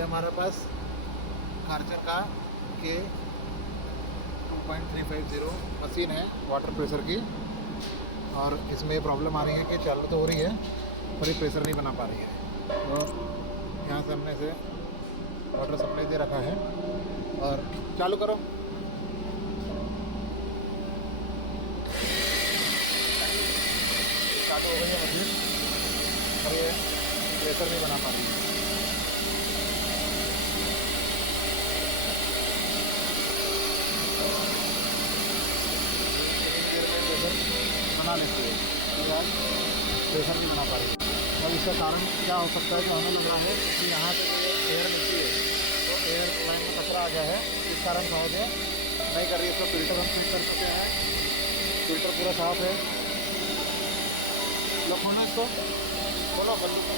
ये हमारे पास कार्चर का के 2.350 मशीन है वाटर प्रेशर की, और इसमें ये प्रॉब्लम आ रही है कि चालू तो हो रही है पर ये प्रेशर नहीं बना पा रही है। तो यहाँ से हमने इसे वाटर सप्लाई दे रखा है और चालू करो। चालू हो गई है मशीन और ये प्रेशर नहीं बना पा रही है। बना लेती है प्रेशर नहीं बना पा रही है। अब इसका कारण क्या हो सकता है जो हमें लग रहा है कि यहाँ से एयर मिलती है तो एयर लाइन में कचरा आ गया है, इस कारण समझ है नहीं कर रही है। इसका फिल्टर हम फिट कर चुके हैं, फिल्टर पूरा साफ है। लो खोलो इसको, खोलो बल्लू को।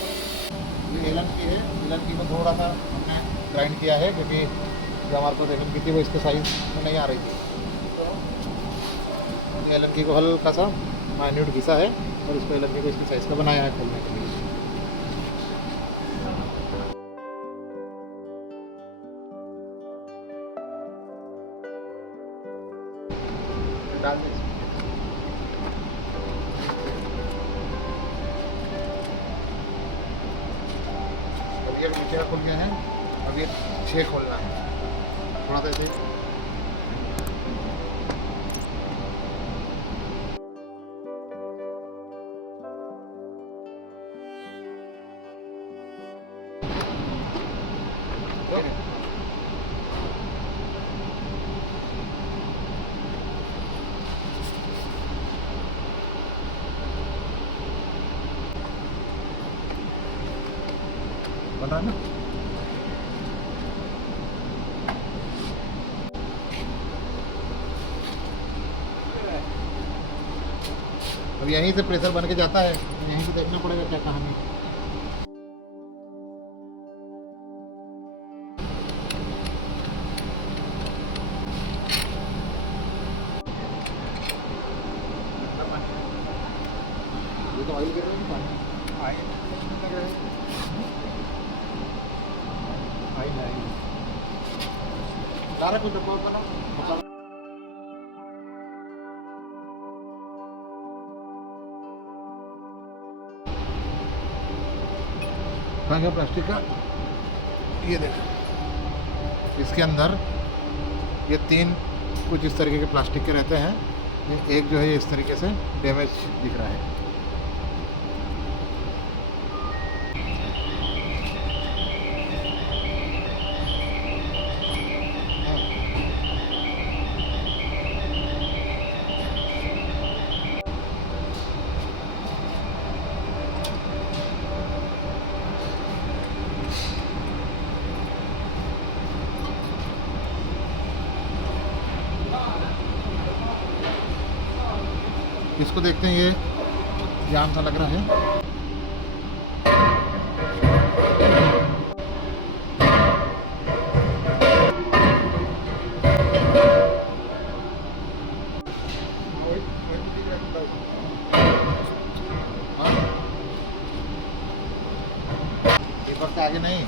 ये एलन की है, एलन की को थोड़ा सा हमने ग्राइंड किया है क्योंकि जो हमारे पास एलन की थी वो इसके साइज़ में नहीं आ रही थी। तो एलन की को हल्का सा माइन्यूट घिसा है और इसको एलन की को इसकी साइज़ का बनाया है खोलने के लिए। डाल दें इसमें। अब ये नीचे का खुल गया है, अब ये 6 खोलना है। थोड़ा सा ऐसे बन रहा है ना। अब यहीं से प्रेशर बन के जाता है, यहीं से देखना पड़ेगा क्या कहानी। ये तो ऑयल गिर रहा है, पानी ऑयल लग रहा है। सारा कुछ डब्बा बना प्लास्टिक का। ये देखो इसके अंदर ये 3 कुछ इस तरीके के प्लास्टिक के रहते हैं। ये एक जो है इस तरीके से डैमेज दिख रहा है। इसको देखते हैं, ये जाम सा लग रहा है। पेपर से आगे नहीं।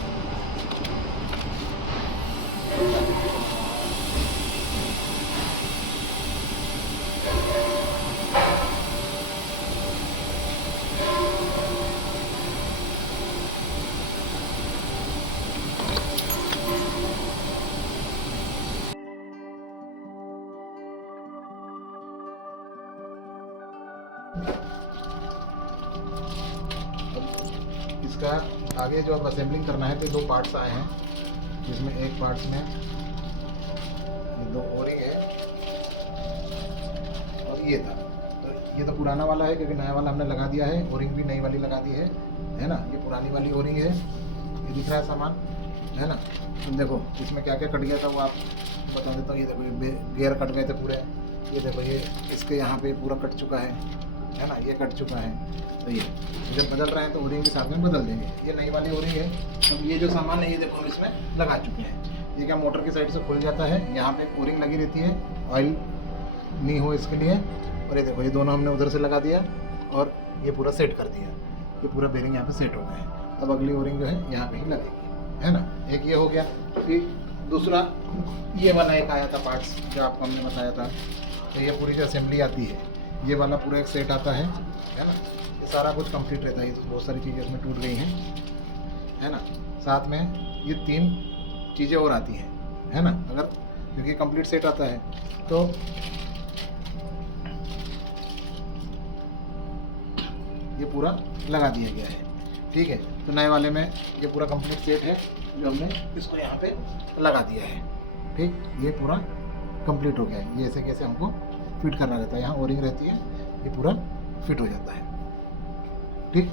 इसका आगे जो अब असेंबलिंग करना है तो 2 पार्ट्स आए हैं, जिसमें एक पार्ट्स में ये 2 ओरिंग है और ये था। तो ये तो पुराना वाला है क्योंकि नया वाला हमने लगा दिया है, ओरिंग भी नई वाली लगा दी है ना। ये पुरानी वाली ओरिंग है, ये दिख रहा है सामान है ना। तुम देखो इसमें क्या क्या कट गया था वो आप बता देता हूँ। ये देखो ये गियर कट गए थे पूरे। ये देखो ये इसके यहाँ पे पूरा कट चुका है ना, ये कट चुका है। तो ये जब बदल रहे हैं तो ओरिंग के साथ में बदल देंगे। ये नई वाली ओरिंग है। अब ये जो सामान है ये देखो हम इसमें लगा चुके हैं। ये क्या मोटर की साइड से खुल जाता है, यहाँ पे ओरिंग लगी रहती है ऑयल नहीं हो इसके लिए। और ये देखो ये दोनों हमने उधर से लगा दिया और ये पूरा सेट कर दिया। ये पूरा बेरिंग यहाँ पे सेट हो गया है। अब अगली ओरिंग जो है यहाँ पे ही लगेगी। है ना। एक ये हो गया। फिर दूसरा ये वाला एक आया था पार्ट्स जो आपको हमने बताया था, तो ये पूरी जो असेंबली आती है, ये वाला पूरा एक सेट आता है ना। ये सारा कुछ कंप्लीट रहता है, बहुत सारी चीज़ें इसमें टूट गई हैं, है ना। साथ में ये 3 चीज़ें और आती हैं, है ना। अगर क्योंकि कंप्लीट सेट आता है तो ये पूरा लगा दिया गया है, ठीक है। तो नए वाले में ये पूरा कंप्लीट सेट है जो हमने इसको यहाँ पे लगा दिया है, ठीक। ये पूरा कंप्लीट हो गया है। ये ऐसे कैसे हमको फिट करना रहता है, यहाँ ओरिंग रहती है, ये पूरा फिट हो जाता है, ठीक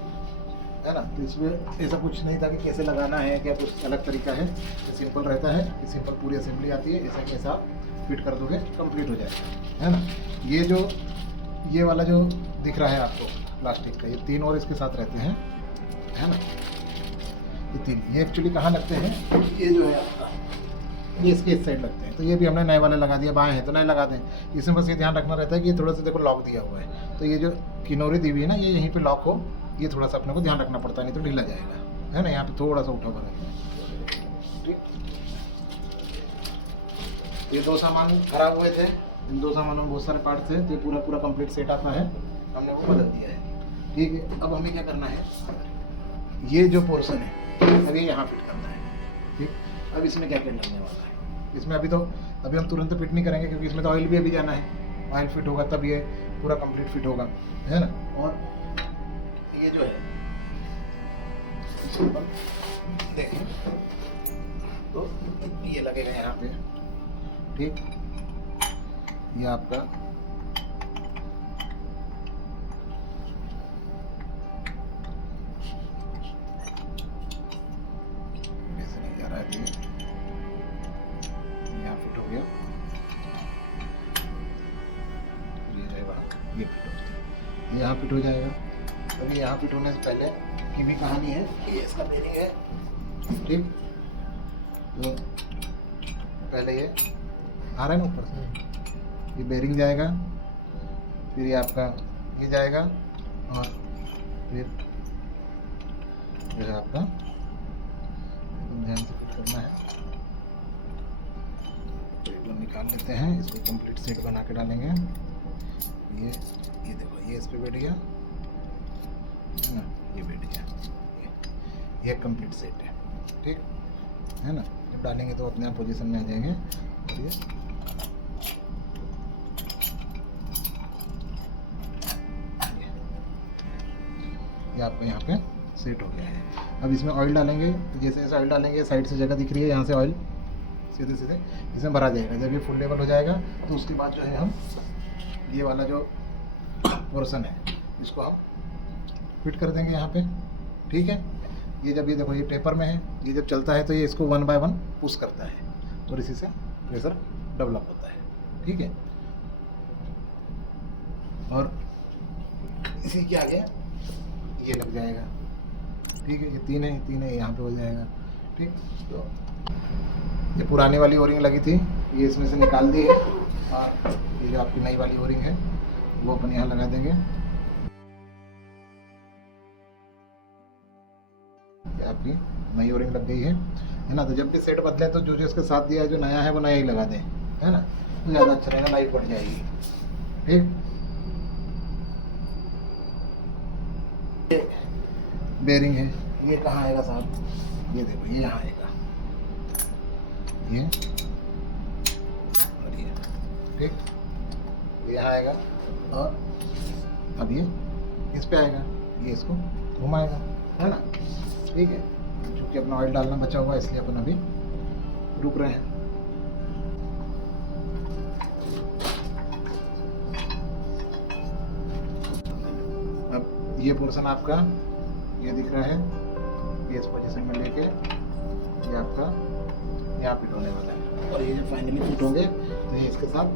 है ना। तो इसमें ऐसा कुछ नहीं था कि कैसे लगाना है, क्या कुछ अलग तरीका है। सिंपल रहता है, सिंपल पूरी असेंबली आती है, ऐसा कैसा फिट कर दोगे कंप्लीट हो जाएगा, है ना। ये वाला जो दिख रहा है आपको प्लास्टिक का, ये 3 और इसके साथ रहते हैं, है ना। ये 3 ये एक्चुअली कहाँ लगते हैं, ये जो है आपका ये इसके इस साइड लगते हैं। तो ये भी हमने नए वाले लगा दिया, बाएं हैं तो नए लगा दें। इसमें बस ये ध्यान रखना रहता है कि ये थोड़ा सा देखो लॉक दिया हुआ है, तो ये जो किनोरी दी हुई है ना, ये यहीं पे लॉक हो, ये थोड़ा सा अपने को ध्यान रखना पड़ता है, नहीं तो ढीला जाएगा, है ना। यहाँ पे थोड़ा सा उठा हुआ रहता है, ठीक। ये 2 सामान खराब हुए थे, इन 2 सामानों में बहुत सारे पार्ट्स थे, तो ये पूरा कंप्लीट सेट आता है, हमने वो बदल दिया है, ठीक है। अब हमें क्या करना है, ये जो पोर्शन है अभी यहाँ फिट करना है, ठीक। अब इसमें क्या क्या लगने वाला है, इसमें अभी हम तुरंत फिट नहीं करेंगे, क्योंकि इसमें तो ऑयल भी अभी जाना है, ऑयल फिट होगा तब ये पूरा कंप्लीट फिट होगा, है ना। और ये जो है देखें तो ये लगेगा यहाँ पे, ठीक। ये आपका ऐसे नहीं जा रहा है, यहाँ फिट हो गया, ये रहेगा, ये फिट हो जाएगा, यहाँ फिट हो जाएगा। अभी यहाँ फिट होने से पहले की भी कहानी है, ये इसका बेरिंग है, ठीक। तो पहले ये आ रहा है ना ऊपर से, ये बेरिंग जाएगा, फिर ये आपका ये जाएगा, और फिर जो है आपका ध्यान से फिट करना है। तो एक बार निकाल लेते हैं, इसको कंप्लीट सेट बना के डालेंगे। ये देखो, ये इस पे बैठ गया ना, ये बैठ गया, ये कंप्लीट सेट है, ठीक है ना। जब डालेंगे तो अपने आप पोजीशन में आ जाएंगे, और ये आपको यहाँ पे सेट हो गया है। अब इसमें ऑयल डालेंगे, तो जैसे जैसे ऑयल डालेंगे, साइड से जगह दिख रही है, यहाँ से ऑयल सीधे सीधे इसमें भरा जाएगा। जब ये फुल लेवल हो जाएगा तो उसके बाद जो है हम ये वाला जो पोर्शन है इसको हम फिट कर देंगे यहाँ पे, ठीक है। ये जब ये देखो ये टेपर में है, ये जब चलता है तो ये इसको 1 बाय 1 पुश करता है, और इसी से प्रेशर डेवलप होता है, ठीक है। और इसी के आगे ये लग जाएगा, ठीक है। ये 3 है, यहाँ पे हो जाएगा, ठीक। तो ये पुरानी वाली ओरिंग लगी थी, ये इसमें से निकाल दी है, और ये जो आपकी नई वाली ओरिंग है वो अपन यहाँ लगा देंगे। ये आपकी नई ओरिंग लग गई है ना। तो जब भी सेट बदले तो जो जो इसके साथ दिया है, जो नया है वो नया ही लगा दें, है ना, तो ज़्यादा अच्छा रहेगा, लाइफ बढ़ जाएगी, ठीक। बेरिंग है, ये कहाँ आएगा साहब, ये देखो, ये यहाँ आएगा, ये और ये, ठीक, ये यहाँ आएगा, और अब ये इस पे आएगा, ये इसको घुमाएगा, है ना, ठीक है। क्योंकि अपना ऑयल डालना बचा हुआ है, इसलिए अपन अभी रुक रहे हैं। अब ये पोर्शन आपका ये दिख रहा है, ये इस पोजीशन में लेके ये आपका यहाँ फिट होने वाला है, और ये जो फाइनली फिट होंगे तो ये इसके साथ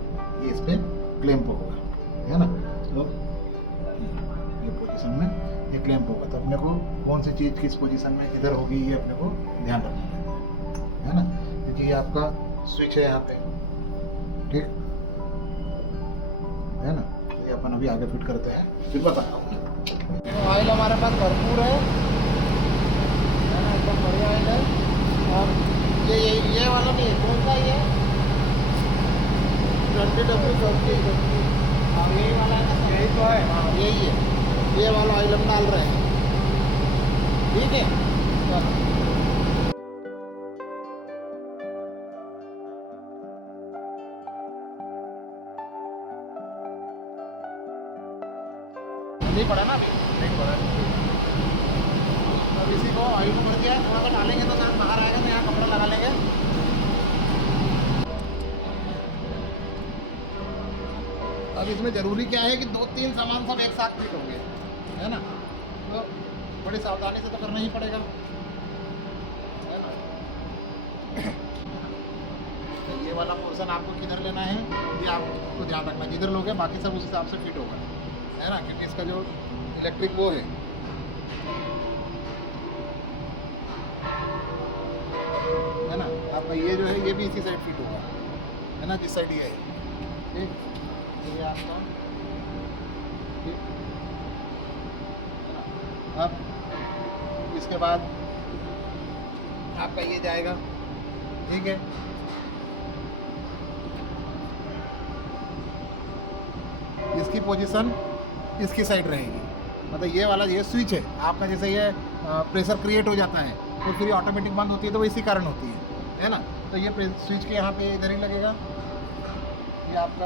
ये इस पर क्लैंप होगा, है ना। तो ये पोजीशन में ये क्लैंप होगा, तो अपने को कौन सी चीज़ किस पोजीशन में किधर होगी ये अपने को ध्यान रखना है ना, क्योंकि ये आपका स्विच है यहाँ पे, ठीक है ना। ये अपन अभी आगे फिट करते हैं, फिर बताता हूँ। ऑयल हमारे पास भरपूर है ना, एकदम बढ़िया ऑयल है। वाला नहीं है, कौन सा ये 20W हाँ यही वाला है ना, यही तो है, हाँ यही है, ये वाला ऑयल हम डाल रहे हैं, ठीक है। चलो नहीं पड़ा ना अभी, नहीं पड़ा। अब इसी को ऑयल को भर दिया, थोड़ा सा डालेंगे तो साथ बाहर आएगा, तो यहाँ कपड़ा लगा लेंगे। अब इसमें ज़रूरी क्या है कि 2-3 सामान सब एक साथ फिट होंगे, है ना, तो बड़ी सावधानी से तो करना ही पड़ेगा, है ना। तो ये वाला पोर्शन आपको किधर लेना है ये आपको ध्यान रखना, जिधर लोगे बाकी सब उस हिसाब से फिट होगा, है ना, क्योंकि इसका जो इलेक्ट्रिक वो है ना, आपका ये जो है ये भी इसी साइड फिट होगा, है ना, जिस साइड ये है, ठीक, ये आपका ठीक है ना। अब इसके बाद आपका ये जाएगा, ठीक है, इसकी पोजीशन इसकी साइड रहेगी, मतलब ये वाला ये स्विच है आपका, जैसे ये प्रेशर क्रिएट हो जाता है तो फिर ऑटोमेटिक बंद होती है, तो वो इसी कारण होती है ना। तो ये स्विच के यहाँ पे इधर ही लगेगा, ये आपका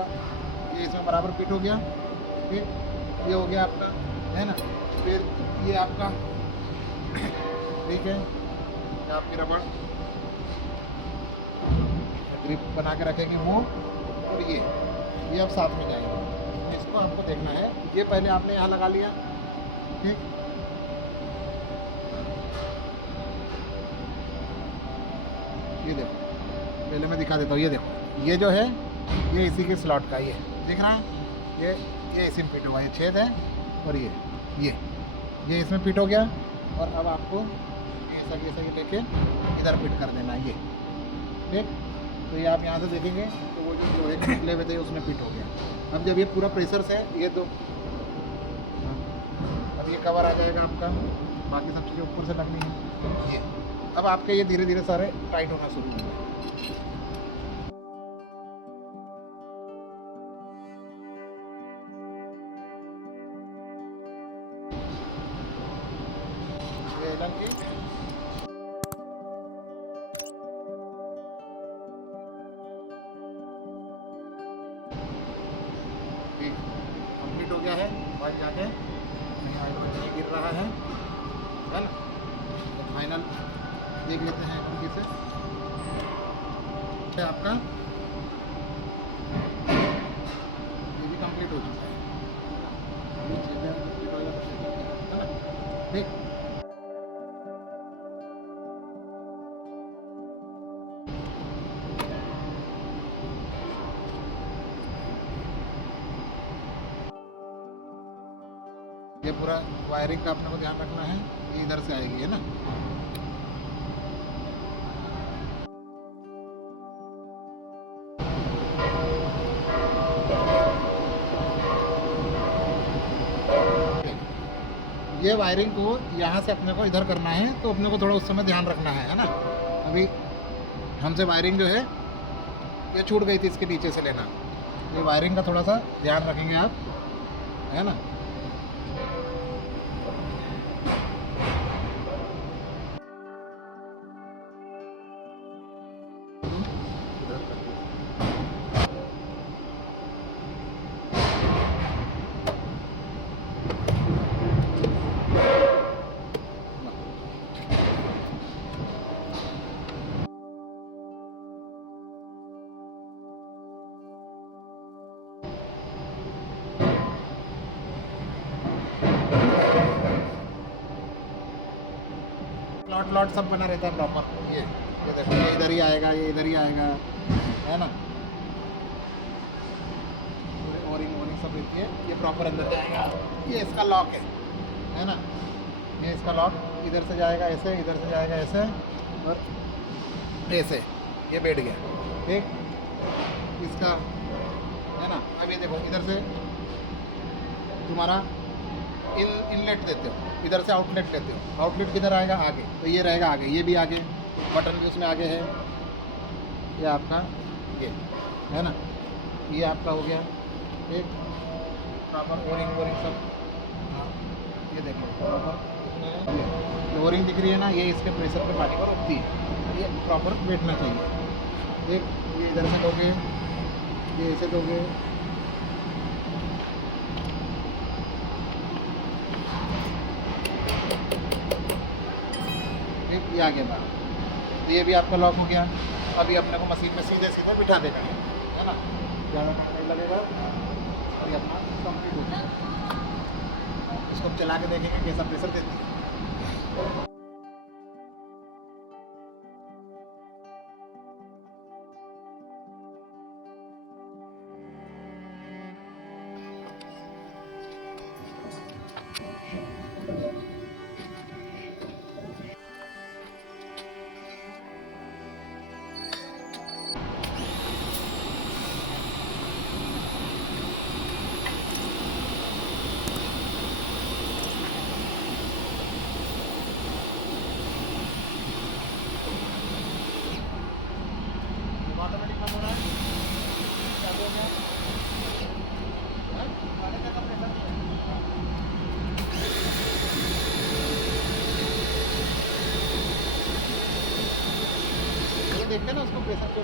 ये इसमें बराबर फिट हो गया, फिर ये हो गया आपका, है ना, फिर ये आपका ठीक है, ये आपकी रबड़ ग्रिप बना के रखेंगे वो, और ये अब साथ में जाएगा, इसको आपको देखना है, ये पहले आपने यहाँ लगा लिया, ठीक, ये देखो पहले मैं दिखा देता हूँ, ये देखो ये जो है ये इसी के स्लॉट का ये दिख रहा है, ये इसी में फिट हुआ, ये छेद है, और ये इसमें फिट हो गया, और अब आपको ऐसा लेके इधर फिट कर देना है ये, ठीक। तो ये आप यहाँ से देखेंगे तो वो जो लोहे के निकले हुए थे उसमें फिट हो गया। अब जब ये पूरा प्रेशर से ये तो अब ये कवर आ जाएगा आपका, बाकी सब चीज़ें ऊपर से लगनी है ये, अब आपके ये धीरे धीरे सारे टाइट होना शुरू हो गए। ये एलन की कंप्लीट हो गया है, बस जाके नहीं ऑयल नहीं गिर रहा है ना, तो फाइनल देख लेते हैं तरीके से आपका ये भी कंप्लीट हो चुका है ना, ठीक। ये पूरा वायरिंग का अपने को ध्यान रखना है, ये इधर से आएगी, है ना। ये वायरिंग को यहाँ से अपने को इधर करना है, तो अपने को थोड़ा उस समय ध्यान रखना है ना। अभी हमसे वायरिंग जो है ये छूट गई थी, इसके नीचे से लेना, ये वायरिंग का थोड़ा सा ध्यान रखेंगे आप, है ना। लॉट सब बना रहता है प्रॉपर, ये देखो ये इधर ही आएगा, ये इधर ही आएगा, है ना। पूरे ओरिंग सब रहती है, ये प्रॉपर अंदर जाएगा। ये इसका लॉक है ना, ये इसका लॉक इधर से जाएगा ऐसे, इधर से जाएगा ऐसे, और ऐसे ये बैठ गया, ठीक। इसका है ना। अब ये देखो इधर से तुम्हारा इनलेट देते हो, इधर से आउटलेट लेते हो। आउटलेट किधर आएगा? आगे, तो ये रहेगा आगे, ये भी आगे, बटन भी उसमें आगे है, ये आपका ये है ना, ये आपका हो गया एक प्रॉपर ओरिंग वोरिंग सब। हाँ, ये देख लो प्रॉपर ये ओरिंग दिख रही है ना, ये इसके प्रेशर पे पानी को रोकती है, ये प्रॉपर बैठना चाहिए। एक ये इधर से दोगे, ये ऐसे दोगे, एक ये आ गया बाहर, तो ये भी आपका लॉक हो गया। अभी अपने को मशीन में सीधे सीधे बिठा देना है ना, ज़्यादा टाइम नहीं लगेगा और ये अपना कंप्लीट हो जाएगा। इसको चला के देखेंगे कैसा प्रेशर देती है। ऑटोमेटिक बंद हो रहा है, चालू हो गया। हाँ, आगे तक का प्रेशर नहीं है। ये देखते हैं ना उसको प्रेशर को।